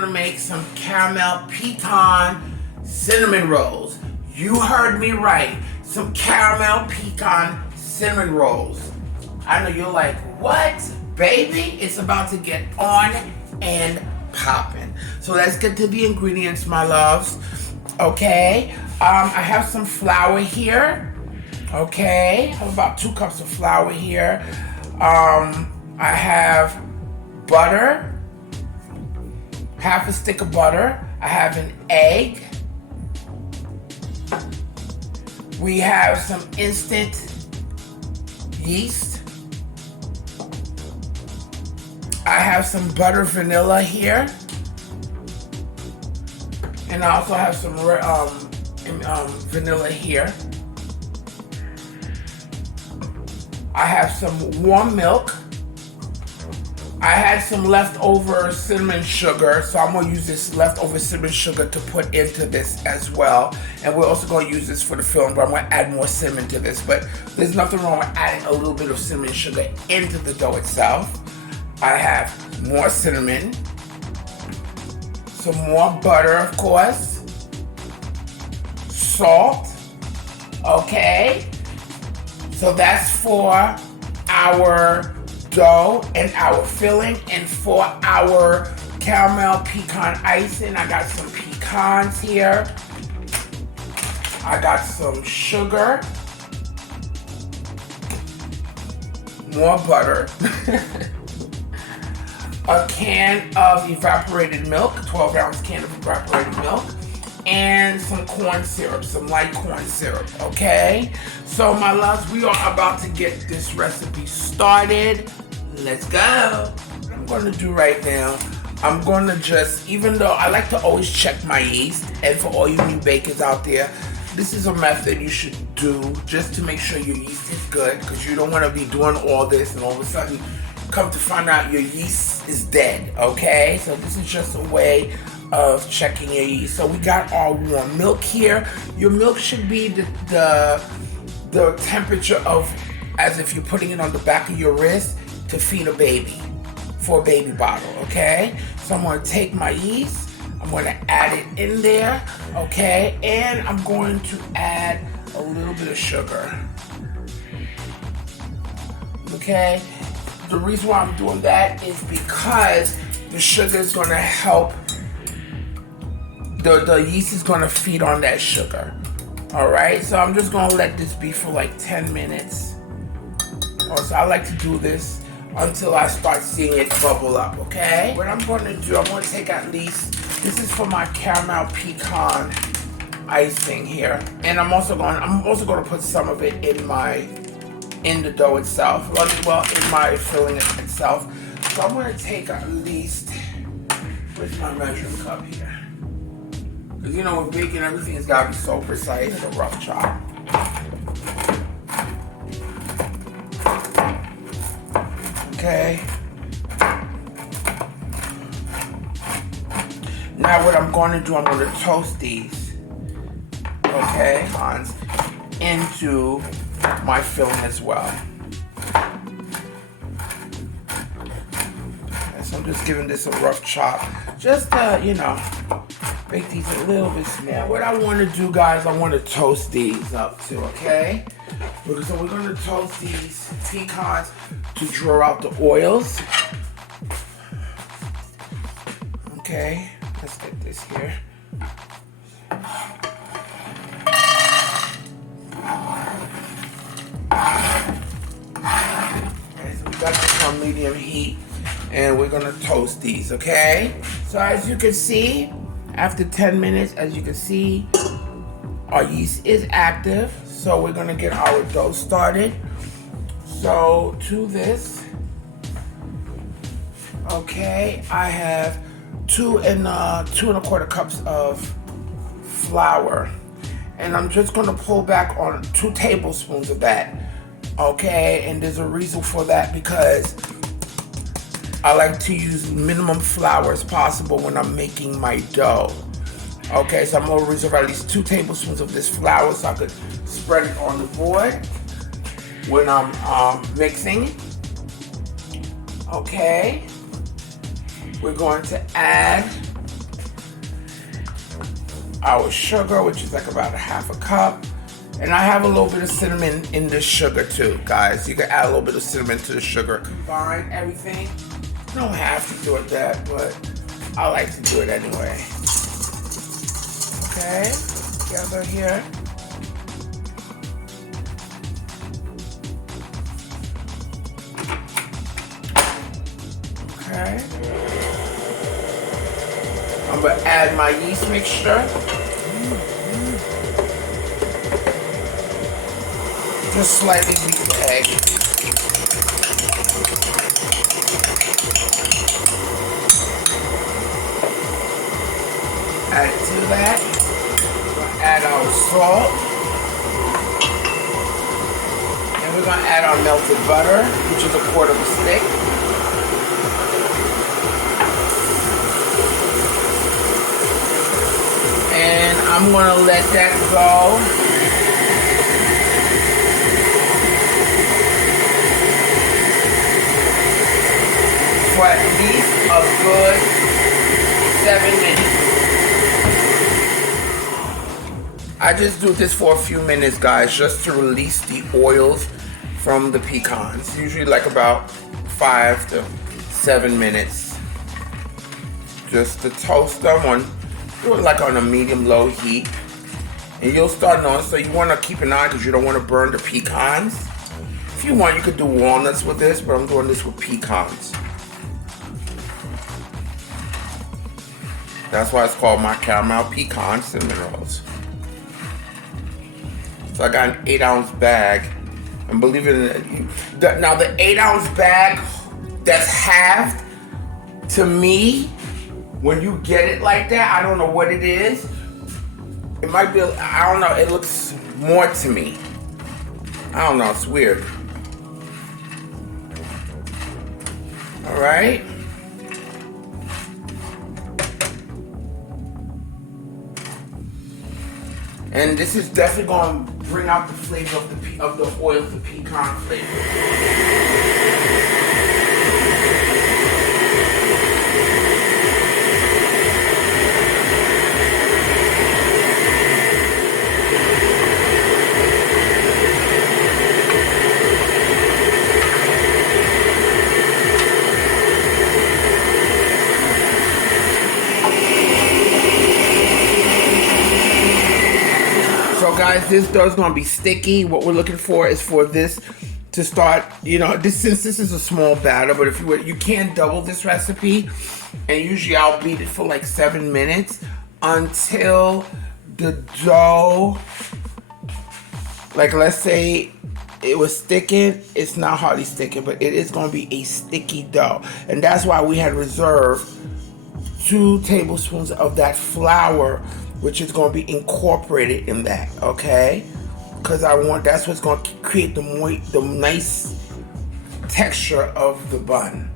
gonna make some caramel pecan cinnamon rolls. You heard me right. Some caramel pecan cinnamon rolls. I know you're like, what? Baby, it's about to get on and popping. So let's get to the ingredients, my loves. Okay, I have some flour here. Okay, I have about 2 cups of flour here. I have butter, half a stick of butter. I have an egg. We have some instant yeast. I have some butter vanilla here. And I also have some vanilla here. I have some warm milk. I had some leftover cinnamon sugar, so I'm gonna use this leftover cinnamon sugar to put into this as well. And we're also gonna use this for the filling, but I'm gonna add more cinnamon to this. But there's nothing wrong with adding a little bit of cinnamon sugar into the dough itself. I have more cinnamon, some more butter, of course, salt, okay? So that's for our dough and our filling, and for our caramel pecan icing, I got some pecans here. I got some sugar, more butter, a can of evaporated milk, 12-ounce can of evaporated milk, and some corn syrup, some light corn syrup, okay? So my loves, we are about to get this recipe started. Let's go. What I'm going to do right now, I'm going to just, even though I like to always check my yeast, and for all you new bakers out there, this is a method you should do just to make sure your yeast is good, because you don't want to be doing all this and all of a sudden come to find out your yeast is dead, okay? So this is just a way of checking your yeast. So we got our warm milk here. Your milk should be the temperature of as if you're putting it on the back of your wrist to feed a baby, for a baby bottle, okay? So I'm gonna take my yeast, I'm gonna add it in there, okay? And I'm going to add a little bit of sugar, okay? The reason why I'm doing that is because the sugar is gonna help, the yeast is gonna feed on that sugar, all right? So I'm just gonna let this be for like 10 minutes. So I like to do this until I start seeing it bubble up, okay? What I'm going to do, I'm going to take at least, this is for my caramel pecan icing here, and I'm also going to put some of it in the dough itself, well, in my filling itself. So I'm going to take at least, where's my measuring cup here? Because you know, with baking, everything has got to be so precise. It's a rough chop. Okay. Now what I'm going to do, I'm going to toast these, okay, into my filling as well. Okay, so I'm just giving this a rough chop, just to, you know, make these a little bit small. What I want to do, guys, I want to toast these up too, okay? So we're going to toast these pecans to draw out the oils. Okay, let's get this here. Okay, so we got this on medium heat, and we're going to toast these, okay? So as you can see, after 10 minutes, as you can see, our yeast is active. So we're gonna get our dough started. So to this, okay, I have 2 1/4 cups of flour, and I'm just gonna pull back on 2 tablespoons of that, okay? And there's a reason for that, because I like to use minimum flour as possible when I'm making my dough. Okay, so I'm gonna reserve at least 2 tablespoons of this flour so I could spread it on the board when I'm mixing. Okay, we're going to add our sugar, which is like about a half a cup. And I have a little bit of cinnamon in this sugar too, guys. You can add a little bit of cinnamon to the sugar. Combine everything. You don't have to do it that, but I like to do it anyway. Okay, together here. Okay. I'm gonna add my yeast mixture. Just slightly beat the egg. Add to that. We're gonna add our salt. And we're gonna add our melted butter, which is a quarter of a stick. And I'm gonna let that go. For at least a good 7 minutes. I just do this for a few minutes, guys, just to release the oils from the pecans. Usually like about 5 to 7 minutes. Just to toast them do it like on a medium-low heat. And you'll start knowing, so you want to keep an eye because you don't want to burn the pecans. If you want, you could do walnuts with this, but I'm doing this with pecans. That's why it's called my Caramel Pecan Cinnamon Rolls. So I got an 8-ounce bag. And believe it or not, now the 8-ounce bag that's halved, to me, when you get it like that, I don't know what it is. It might be, I don't know, it looks more to me. I don't know, it's weird. All right. And this is definitely going to bring out the flavor of the oil, the pecan flavor. So guys, this dough is gonna be sticky. What we're looking for is for this to start, since this is a small batter, but if you can double this recipe, and usually I'll beat it for like 7 minutes until the dough, like let's say it was sticking, it's not hardly sticking, but it is gonna be a sticky dough. And that's why we had reserved 2 tablespoons of that flour, which is going to be incorporated in that, okay? Because that's what's going to create the nice texture of the bun.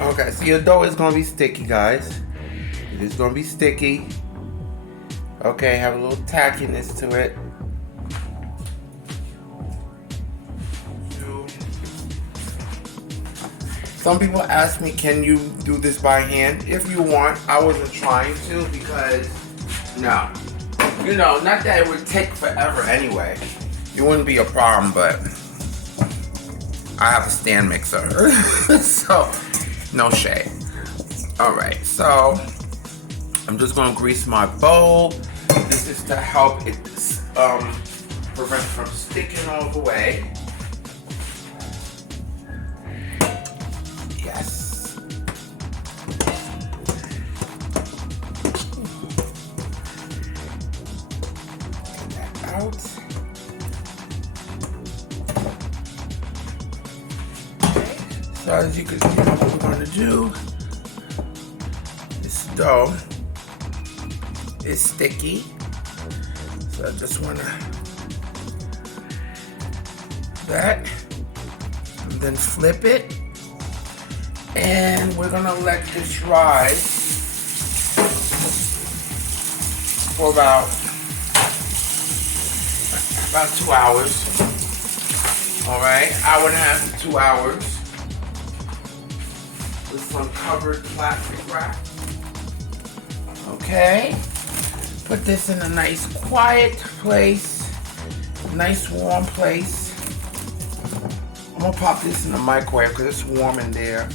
Okay, so your dough is going to be sticky, guys. It is going to be sticky. Okay, have a little tackiness to it. Some people ask me, can you do this by hand? If you want. I wasn't trying to because, no. Not that it would take forever anyway. It wouldn't be a problem, but I have a stand mixer. So, no shade. Alright, so I'm just going to grease my bowl. This is to help it prevent from sticking all the way. Yes. Get that out. So as you can see, what we're going to do, this dough is sticky. So I just want to that, and then flip it. And we're gonna let this rise for about 2 hours. All right, hour and a half to 2 hours. with some covered plastic wrap. Okay. Put this in a nice quiet place, nice warm place. I'm gonna pop this in the microwave because it's warm in there.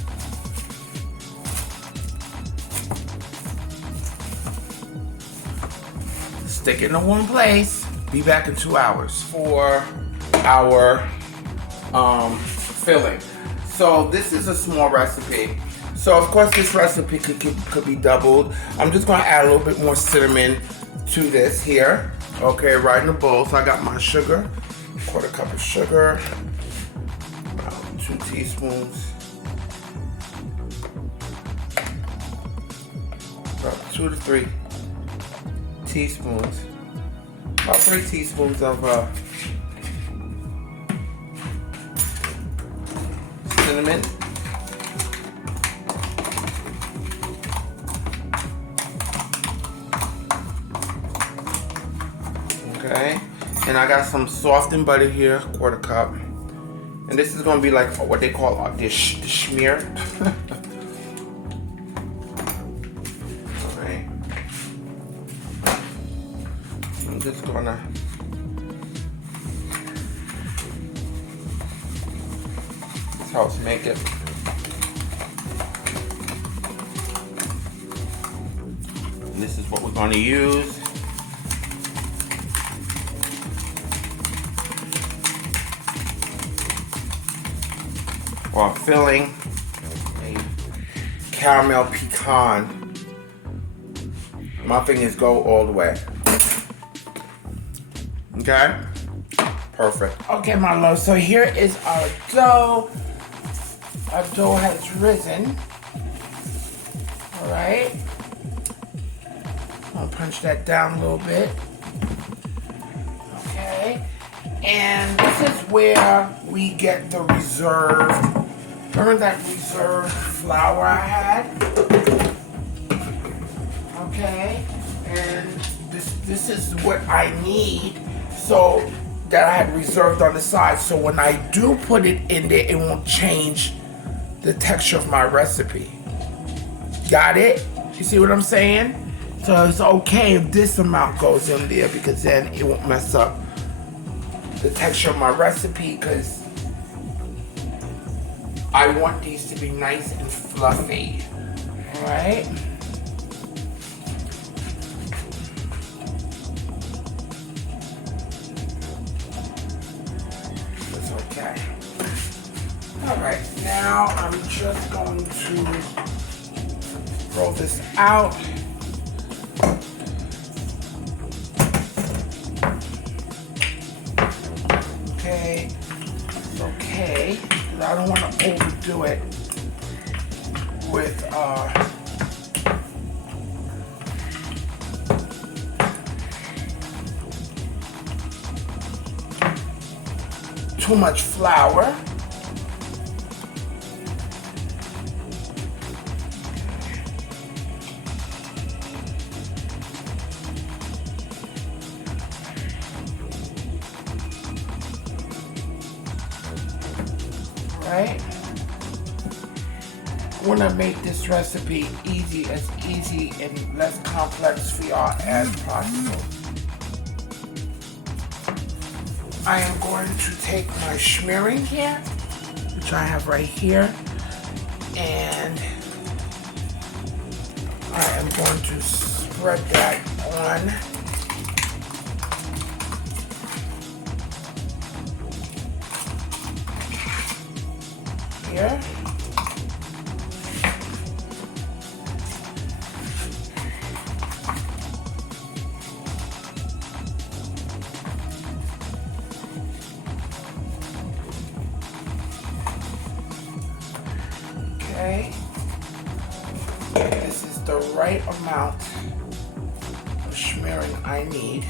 Stick it in a warm place. Be back in 2 hours for our filling. So this is a small recipe. So of course this recipe could be doubled. I'm just gonna add a little bit more cinnamon to this here. Okay, right in the bowl. So I got my sugar, 1/4 cup of sugar, about 2 teaspoons, about 2 to 3 teaspoons, about 3 teaspoons of cinnamon. Okay, and I got some softened butter here, 1/4 cup. And this is gonna be like what they call the schmear. Alright. I'm just gonna this helps make it. And this is what we're gonna use. While filling a caramel pecan. My fingers go all the way. Okay? Perfect. Okay, my love, so here is our dough. Our dough has risen. All right. I'll punch that down a little bit. Okay. And this is where we get the reserved, remember that reserved flour I had? Okay, and this is what I need, so that I had reserved on the side, so when I do put it in there, it won't change the texture of my recipe. Got it? You see what I'm saying? So it's okay if this amount goes in there, because then it won't mess up the texture of my recipe, because I want these to be nice and fluffy. All right. That's okay. All right, now I'm just going to roll this out. Okay, it's okay, because I don't want to overdo it with too much flour. Right? I want to make this recipe as easy and less complex for y'all as possible. I am going to take my smearing here, which I have right here, and I am going to spread that on. Here. Okay. This is the right amount of smearing I need.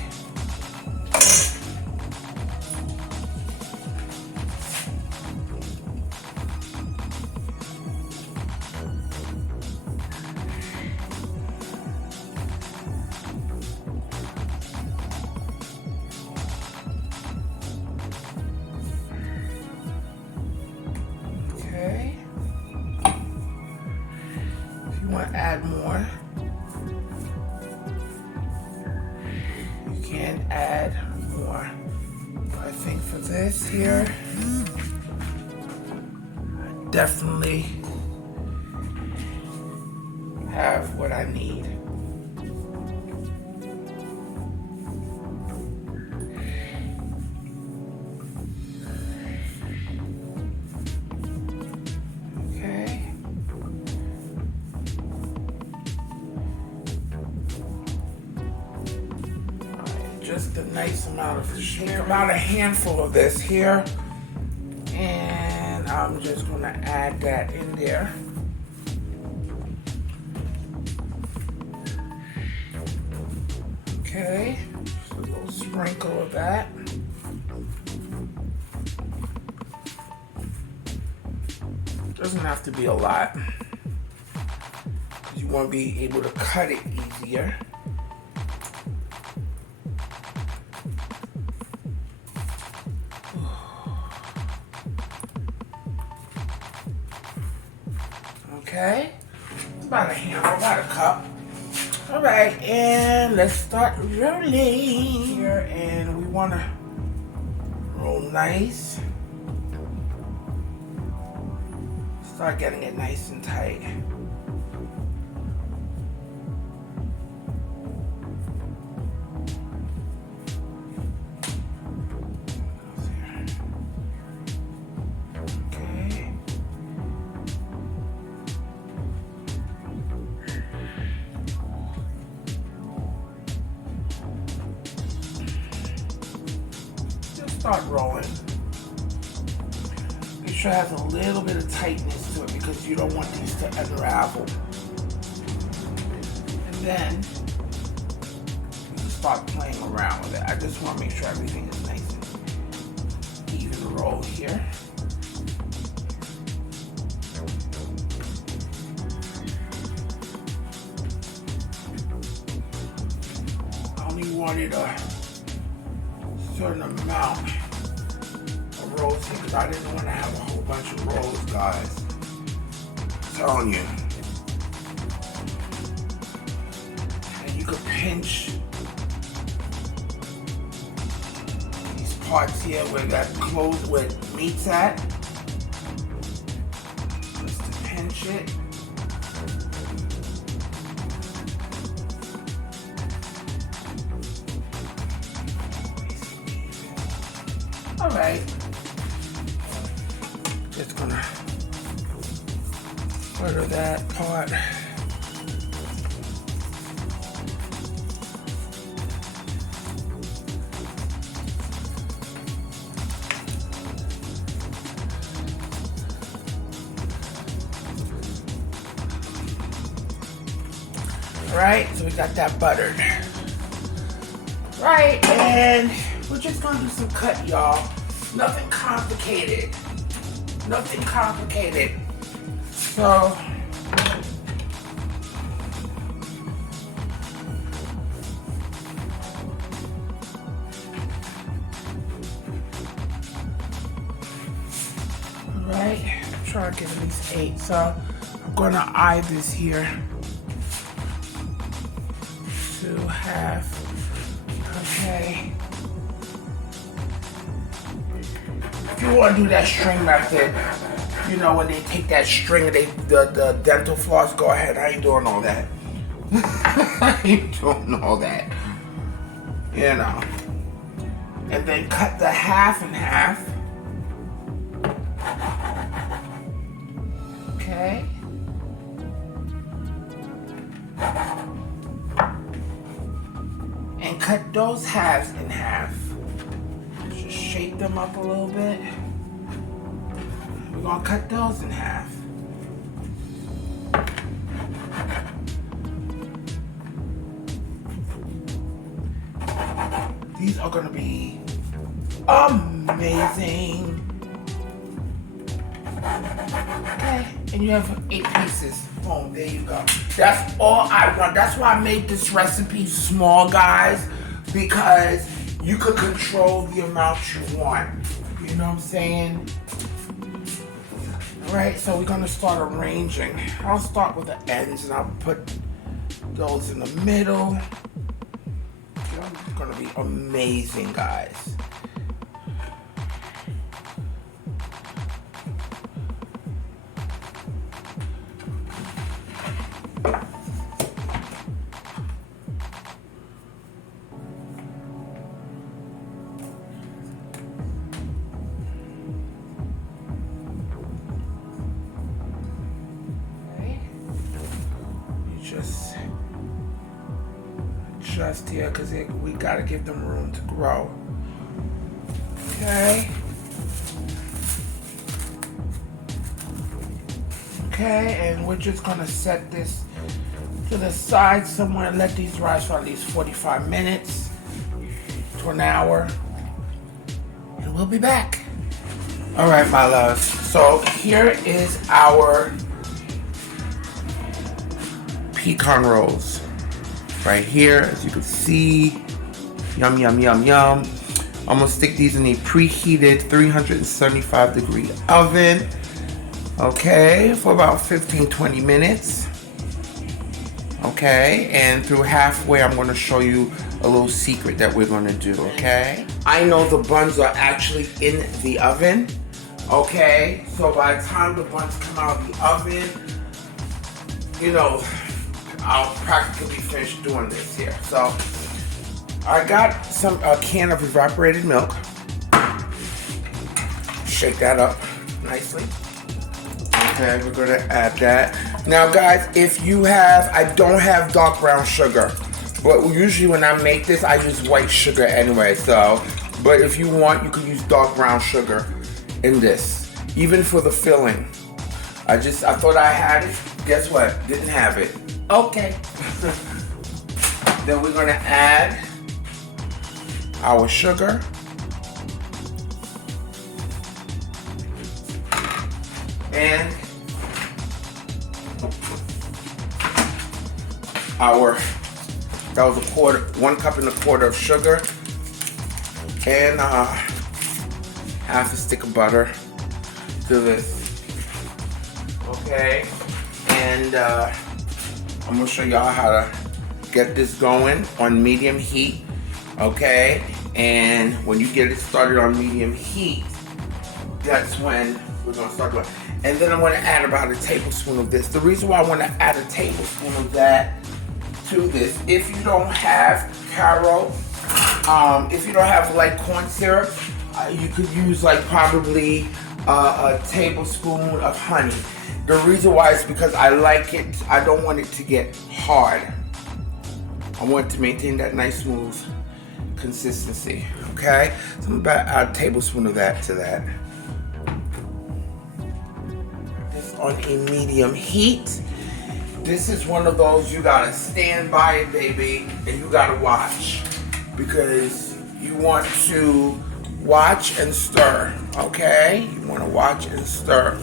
think for this here, I definitely have what I need. Just a nice amount of sugar, about a handful of this here, and I'm just going to add that in there. Okay, just a little sprinkle of that. Doesn't have to be a lot. You want to be able to cut it easier. Okay, about a handful, about a cup. All right, and let's start rolling here, and we want to roll nice. Start getting it nice and tight. Start rolling. Make sure it has a little bit of tightness to it because you don't want these to unravel. And then you can start playing around with it. I just want to make sure everything is nice and even to roll here. I only wanted a certain amount of rolls here because I didn't want to have a whole bunch of rolls, guys. I'm telling you. And you could pinch these parts here where that close where meat's at. Just to pinch it. All right, just gonna butter that part. All right, so we got that buttered. Right, and we're just gonna do some cut, y'all. Nothing complicated. Nothing complicated. So, alright, try to get at least 8. So, I'm gonna eye this here to half. Okay. If you want to do that string method, you know, when they take that string and the dental floss, go ahead. I ain't doing all that. I ain't doing all that. You know. And then cut the half in half. Okay. And cut those halves in half. Just shake them up a little bit. We're gonna cut those in half. These are gonna be amazing. Okay, and you have 8 pieces. Boom, there you go. That's all I want. That's why I made this recipe small, guys, because you could control the amount you want. You know what I'm saying? All right, so we're gonna start arranging. I'll start with the ends and I'll put those in the middle. It's gonna be amazing, guys. adjust here because we got to give them room to grow. Okay. Okay, and we're just going to set this to the side somewhere and let these rise for at least 45 minutes to an hour. And we'll be back. All right, my loves. So here is our pecan rolls. Right here, as you can see. Yum, yum, yum, yum. I'm gonna stick these in a preheated 375 degree oven. Okay, for about 15-20 minutes. Okay, and through halfway, I'm gonna show you a little secret that we're gonna do, okay? I know the buns are actually in the oven, okay? So by the time the buns come out of the oven, you know, I'll practically be finished doing this here. So I got a can of evaporated milk. Shake that up nicely. Okay, we're gonna add that. Now guys, if you have, I don't have dark brown sugar, but usually when I make this, I use white sugar anyway, so, but if you want, you can use dark brown sugar in this, even for the filling. I thought I had it, guess what, didn't have it. Okay. Then we're gonna add our sugar. And that was 1 cup and a quarter of sugar, and half a stick of butter to this. Okay, and I'm gonna show y'all how to get this going on medium heat. Okay, and when you get it started on medium heat, that's when we're gonna start going. And then I'm gonna add about a tablespoon of this. The reason why I wanna add a tablespoon of that to this, if you don't have Caro, if you don't have like corn syrup, you could use like probably a tablespoon of honey. The reason why is because I like it, I don't want it to get hard. I want to maintain that nice smooth consistency, okay? So I'm about to add a tablespoon of that to that. This on a medium heat. This is one of those you gotta stand by it, baby, and you gotta watch, because you want to watch and stir, okay? You wanna watch and stir.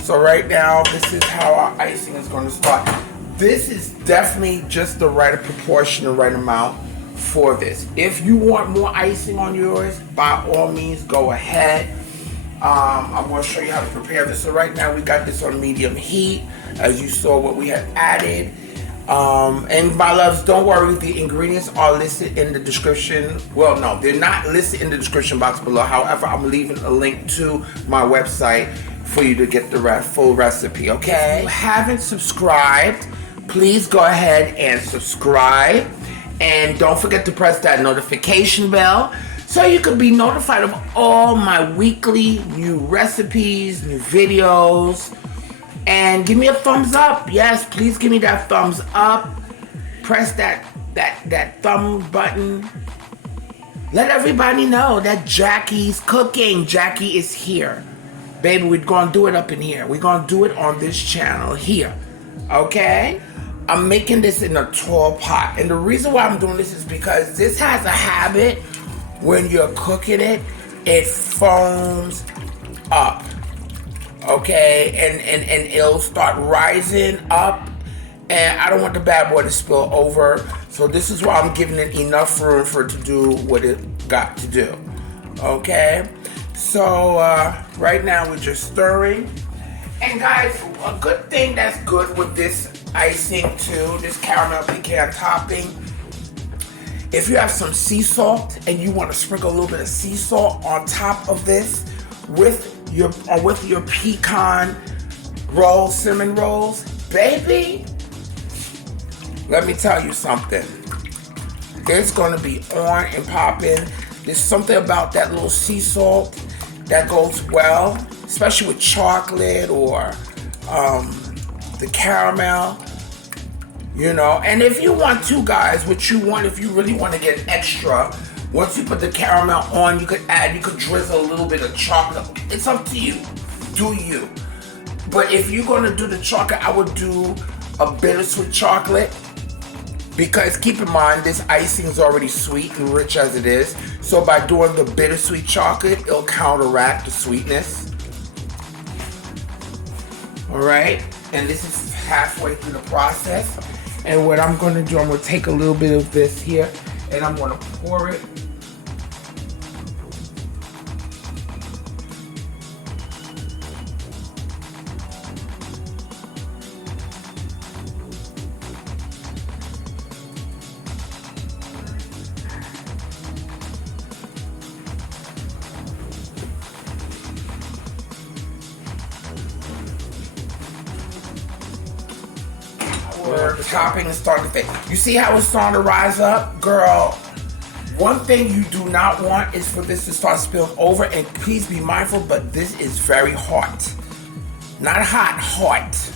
So right now, this is how our icing is gonna start. This is definitely just the right proportion, the right amount for this. If you want more icing on yours, by all means, go ahead. I'm gonna show you how to prepare this. So right now, we got this on medium heat, as you saw what we had added. And my loves, don't worry, the ingredients are listed in the description. Well, no, they're not listed in the description box below. However, I'm leaving a link to my website for you to get the full recipe, okay? If you haven't subscribed, please go ahead and subscribe. And don't forget to press that notification bell so you can be notified of all my weekly new recipes, new videos. And give me a thumbs up. Yes, please give me that thumbs up. Press that thumb button. Let everybody know that Jackie's cooking. Jackie is here. Baby, we're gonna do it up in here. We're gonna do it on this channel here. Okay? I'm making this in a tall pot. And the reason why I'm doing this is because this has a habit, when you're cooking it, it foams up. Okay, and it'll start rising up, and I don't want the bad boy to spill over. So this is why I'm giving it enough room for it to do what it got to do. Okay, so right now we're just stirring. And guys, a good thing that's good with this icing too, this caramel pecan topping, if you have some sea salt and you want to sprinkle a little bit of sea salt on top of this with your pecan rolls, cinnamon rolls, baby, let me tell you something. It's gonna be on and popping. There's something about that little sea salt that goes well, especially with chocolate or the caramel. You know, and if you want to, guys, what you want, if you really want to get extra, once you put the caramel on, you could drizzle a little bit of chocolate. It's up to you. Do you. But if you're going to do the chocolate, I would do a bittersweet chocolate. Because keep in mind, this icing is already sweet and rich as it is. So by doing the bittersweet chocolate, it'll counteract the sweetness. Alright? And this is halfway through the process. And what I'm going to do, I'm going to take a little bit of this here and I'm going to pour it. Topping is starting to fade. You see how it's starting to rise up? Girl, one thing you do not want is for this to start spilling over, and please be mindful, but this is very hot. Not hot, hot.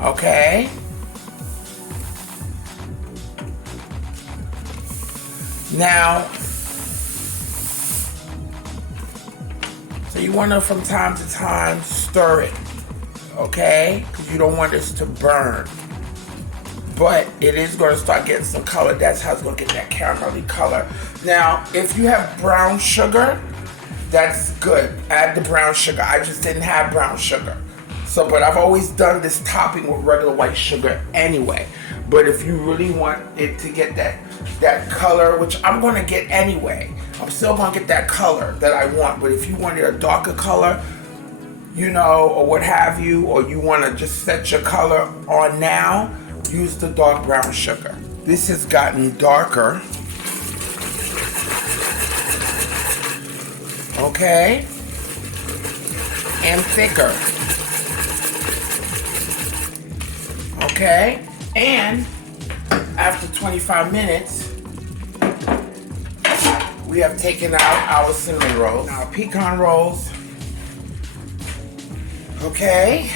Okay? Now, so you want to from time to time stir it. Okay? Because you don't want this to burn. But it is going to start getting some color. That's how it's going to get that caramelly color. Now, if you have brown sugar, that's good. Add the brown sugar. I just didn't have brown sugar. So, but I've always done this topping with regular white sugar anyway. But if you really want it to get that color, which I'm going to get anyway, I'm still going to get that color that I want. But if you wanted a darker color, you know, or what have you, or you want to just set your color on now, use the dark brown sugar. This has gotten darker. Okay? And thicker. Okay? And after 25 minutes, we have taken out our cinnamon rolls. Now, pecan rolls. Okay?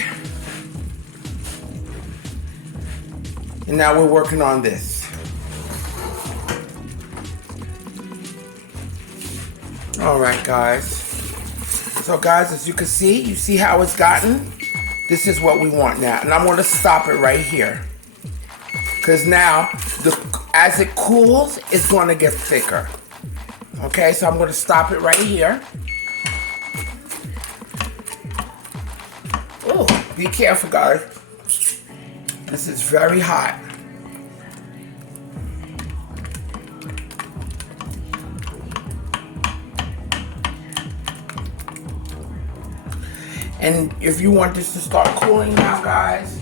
And now we're working on this. All right, guys. So guys, as you can see, you see how it's gotten? This is what we want now. And I'm going to stop it right here. Because now, as it cools, it's going to get thicker. Okay, so I'm going to stop it right here. Oh, be careful, guys. This is very hot. And if you want this to start cooling now, guys,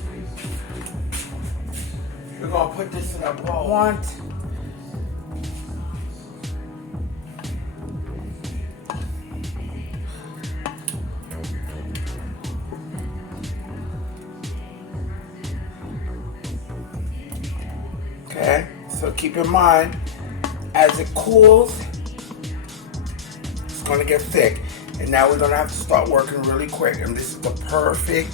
we're going to put this in a bowl. Okay, so keep in mind, as it cools, it's going to get thick. And now we're going to have to start working really quick. And this is the perfect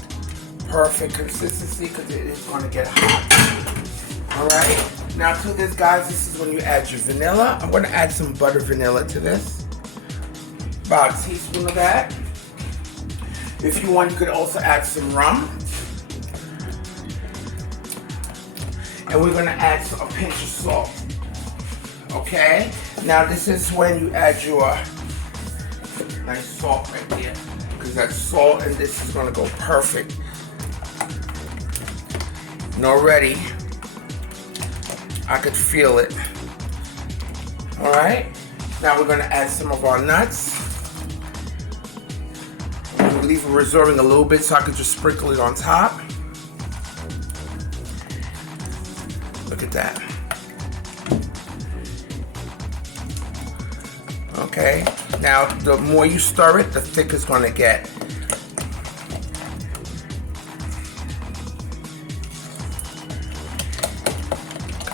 consistency because it is going to get hot. All right. Now to this, guys, this is when you add your vanilla. I'm going to add some buttered vanilla to this. About a teaspoon of that. If you want, you could also add some rum. And we're going to add a pinch of salt. Okay. Now this is when you add your nice salt right there, because that salt and this is going to go perfect. And already I could feel it. All right, now we're going to add some of our nuts. I'm going to leave it reserving a little bit so I could just sprinkle it on top. Look at that. Okay, now the more you stir it, the thicker it's going to get.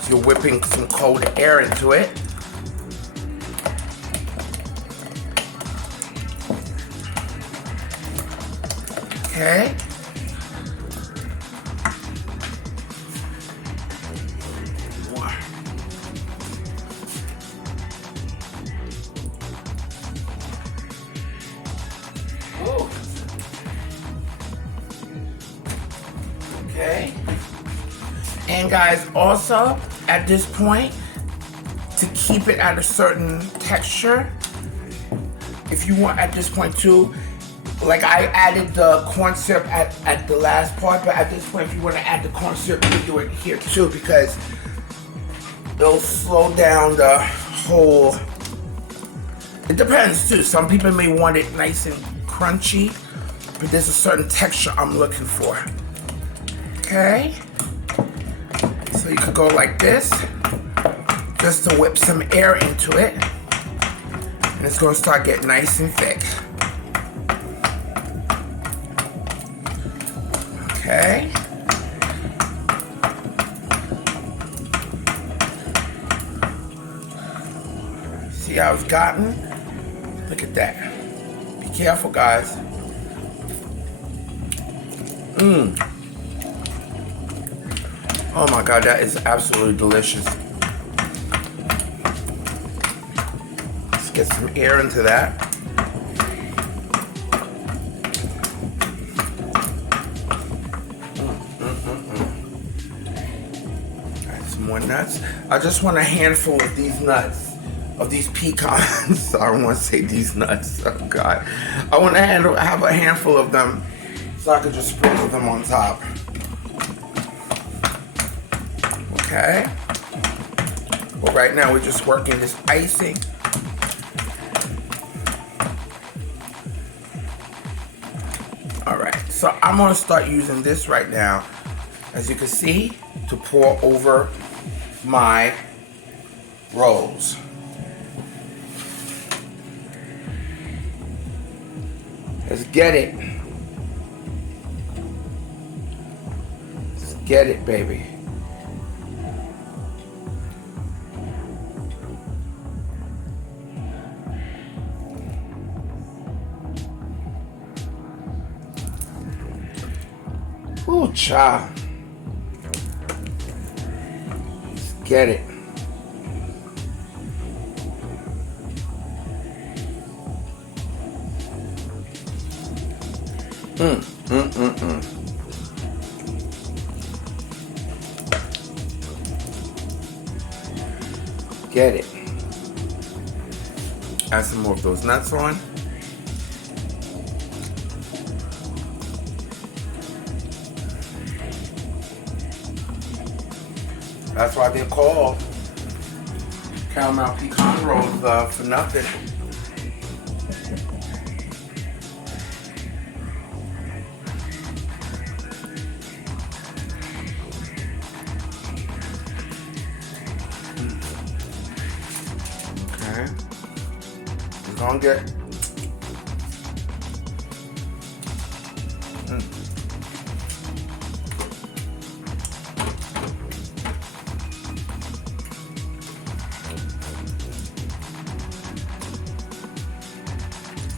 You're whipping some cold air into it. Okay. And guys, also at this point, to keep it at a certain texture, if you want at this point too, like I added the corn syrup at the last part, but at this point, if you want to add the corn syrup, you can do it here too, because it'll slow down the whole, it depends too. Some people may want it nice and crunchy, but there's a certain texture I'm looking for. Okay, so you could go like this, just to whip some air into it, and it's gonna start getting nice and thick. Okay. See how it's gotten? Look at that. Be careful, guys. Oh my God, that is absolutely delicious. Let's get some air into that. More nuts. I just want a handful of these nuts, of these pecans. I don't want to say these nuts. Oh God. I want to have a handful of them so I could just sprinkle them on top. Okay. Well, right now we're just working this icing. All right. So I'm going to start using this right now, as you can see, to pour over my rolls. Let's get it. Let's get it, baby. Ooh, child. Get it. Get it. Add some more of those nuts on. That's why they're called Caramel Pecan Rolls for nothing. Okay. We're gonna get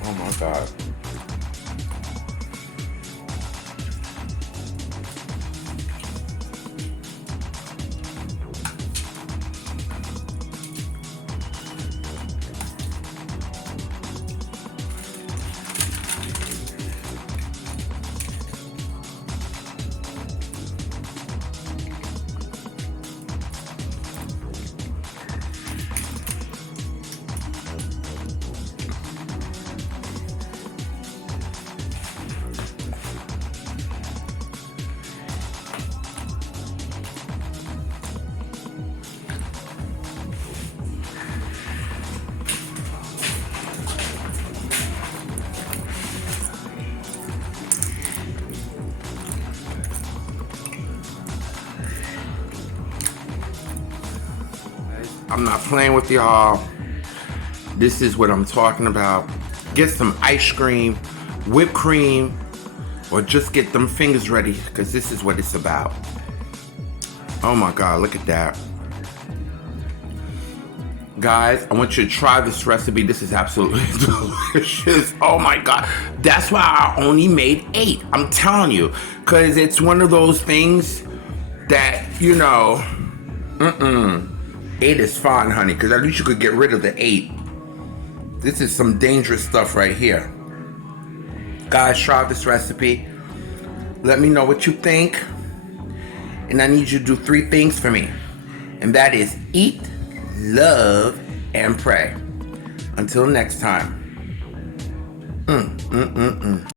oh my God. I'm not playing with y'all. This is what I'm talking about. Get some ice cream, whipped cream, or just get them fingers ready, because this is what it's about. Oh my God, look at that. Guys, I want you to try this recipe. This is absolutely delicious. Oh my God. That's why I only made 8. I'm telling you, because it's one of those things that, you know, 8 is fine, honey, because at least you could get rid of the 8. This is some dangerous stuff right here. Guys, try this recipe. Let me know what you think. And I need you to do 3 things for me. And that is eat, love, and pray. Until next time.